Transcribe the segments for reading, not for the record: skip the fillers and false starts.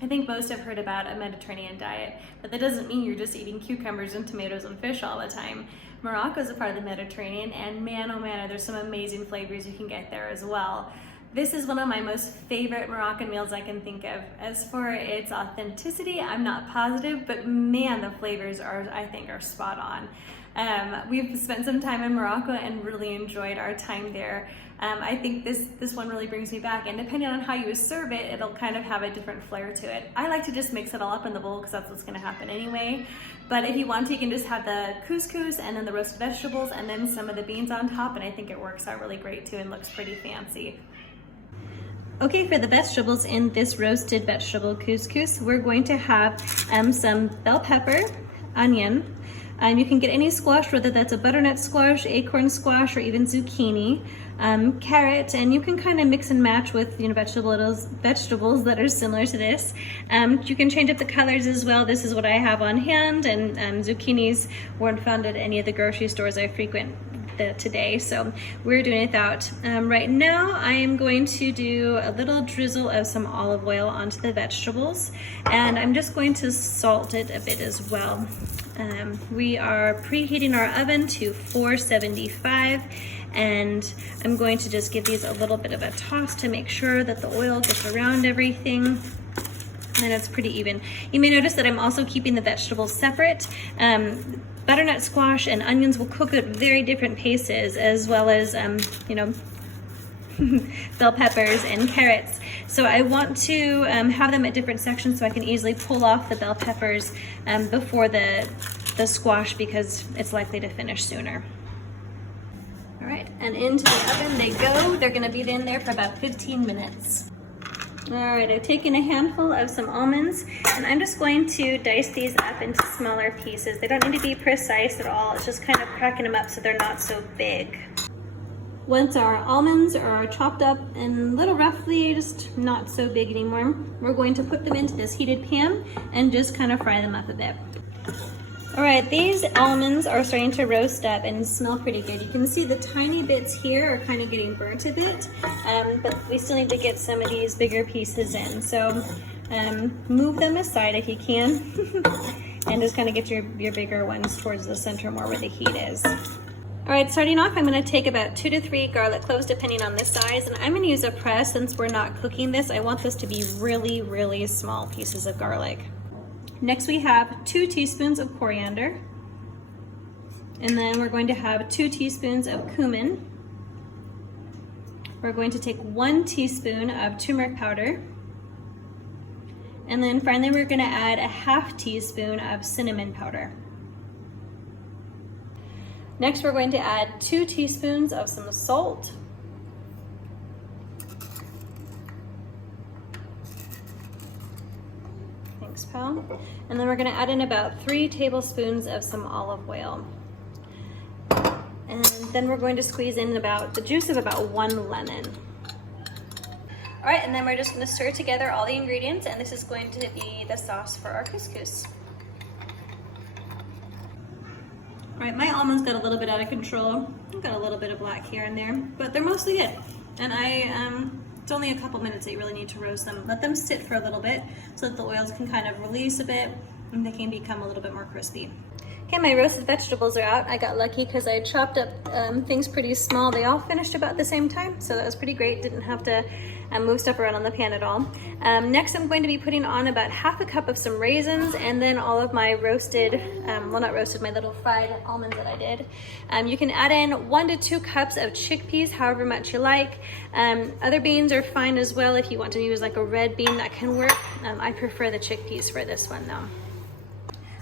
I think most have heard about a Mediterranean diet, but that doesn't mean you're just eating cucumbers and tomatoes and fish all the time. Morocco is a part of the Mediterranean, and man, oh man, there's some amazing flavors you can get there as well. This is one of my most favorite Moroccan meals I can think of. As for its authenticity, I'm not positive, but man, the flavors I think are spot on. We've spent some time in Morocco and really enjoyed our time there. I think this one really brings me back, and depending on how you serve it, it'll kind of have a different flair to it. I like to just mix it all up in the bowl because that's what's gonna happen anyway. But if you want to, you can just have the couscous and then the roasted vegetables and then some of the beans on top, and I think it works out really great too and looks pretty fancy. Okay, for the vegetables in this roasted vegetable couscous, we're going to have some bell pepper, onion. You can get any squash, whether that's a butternut squash, acorn squash, or even zucchini, carrot, and you can kind of mix and match with vegetables that are similar to this. You can change up the colors as well. This is what I have on hand, and zucchinis weren't found at any of the grocery stores I frequent today, so we're doing it without. Right now I am going to do a little drizzle of some olive oil onto the vegetables, and I'm just going to salt it a bit as well. We are preheating our oven to 475, and I'm going to just give these a little bit of a toss to make sure that the oil gets around everything and it's pretty even. You may notice that I'm also keeping the vegetables separate. Butternut squash and onions will cook at very different paces, as well as bell peppers and carrots. So I want to have them at different sections so I can easily pull off the bell peppers before the squash, because it's likely to finish sooner. All right, and into the oven they go. They're gonna be in there for about 15 minutes. All right, I've taken a handful of some almonds, and I'm just going to dice these up into smaller pieces. They don't need to be precise at all. It's just kind of cracking them up so they're not so big. Once our almonds are chopped up and little roughly, just not so big anymore, we're going to put them into this heated pan and just kind of fry them up a bit. All right, these almonds are starting to roast up and smell pretty good. You can see the tiny bits here are kind of getting burnt a bit, but we still need to get some of these bigger pieces in. So move them aside if you can, and just kind of get your bigger ones towards the center more where the heat is. All right, starting off, I'm gonna take about 2 to 3 garlic cloves, depending on the size, and I'm gonna use a press since we're not cooking this. I want this to be really, really small pieces of garlic. Next we have 2 teaspoons of coriander, and then we're going to have 2 teaspoons of cumin. We're going to take 1 teaspoon of turmeric powder, and then finally we're gonna add a ½ teaspoon of cinnamon powder. Next we're going to add 2 teaspoons of some salt, pal. And then we're going to add in about 3 tablespoons of some olive oil. And then we're going to squeeze in about the juice of about 1 lemon. All right, and then we're just going to stir together all the ingredients, and this is going to be the sauce for our couscous. All right, my almonds got a little bit out of control. I've got a little bit of black here and there, but they're mostly good. And it's only a couple minutes that you really need to roast them. Let them sit for a little bit so that the oils can kind of release a bit and they can become a little bit more crispy. Okay, my roasted vegetables are out. I got lucky because I chopped up things pretty small. They all finished about the same time, so that was pretty great. Didn't have to move stuff around on the pan at all. Next, I'm going to be putting on about ½ cup of some raisins, and then all of my roasted, well not roasted, my little fried almonds that I did. You can add in 1 to 2 cups of chickpeas, however much you like. Other beans are fine as well. If you want to use like a red bean, that can work. I prefer the chickpeas for this one though.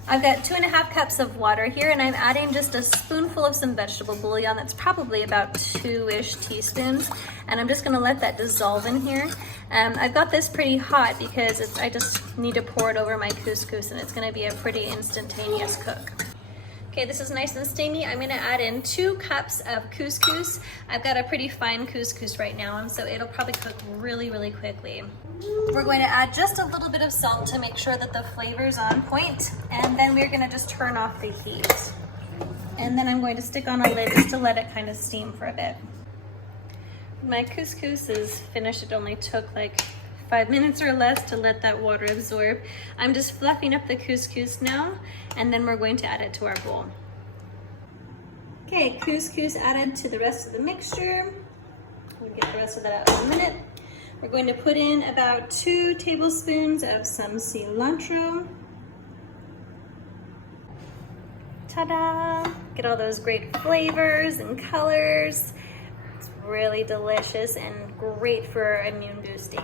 I've got 2½ cups of water here, and I'm adding just a spoonful of some vegetable bouillon. That's probably about 2-ish teaspoons, and I'm just gonna let that dissolve in here. I've got this pretty hot because I just need to pour it over my couscous, and it's gonna be a pretty instantaneous cook. Okay, this is nice and steamy. I'm gonna add in 2 cups of couscous. I've got a pretty fine couscous right now, and so it'll probably cook really, really quickly. We're going to add just a little bit of salt to make sure that the flavor's on point, and then we're gonna just turn off the heat. And then I'm going to stick on a lid just to let it kind of steam for a bit. My couscous is finished. It only took like 5 minutes or less to let that water absorb. I'm just fluffing up the couscous now, and then we're going to add it to our bowl. Okay, couscous added to the rest of the mixture. We'll get the rest of that out in a minute. We're going to put in about 2 tablespoons of some cilantro. Ta-da! Get all those great flavors and colors. It's really delicious and great for immune boosting.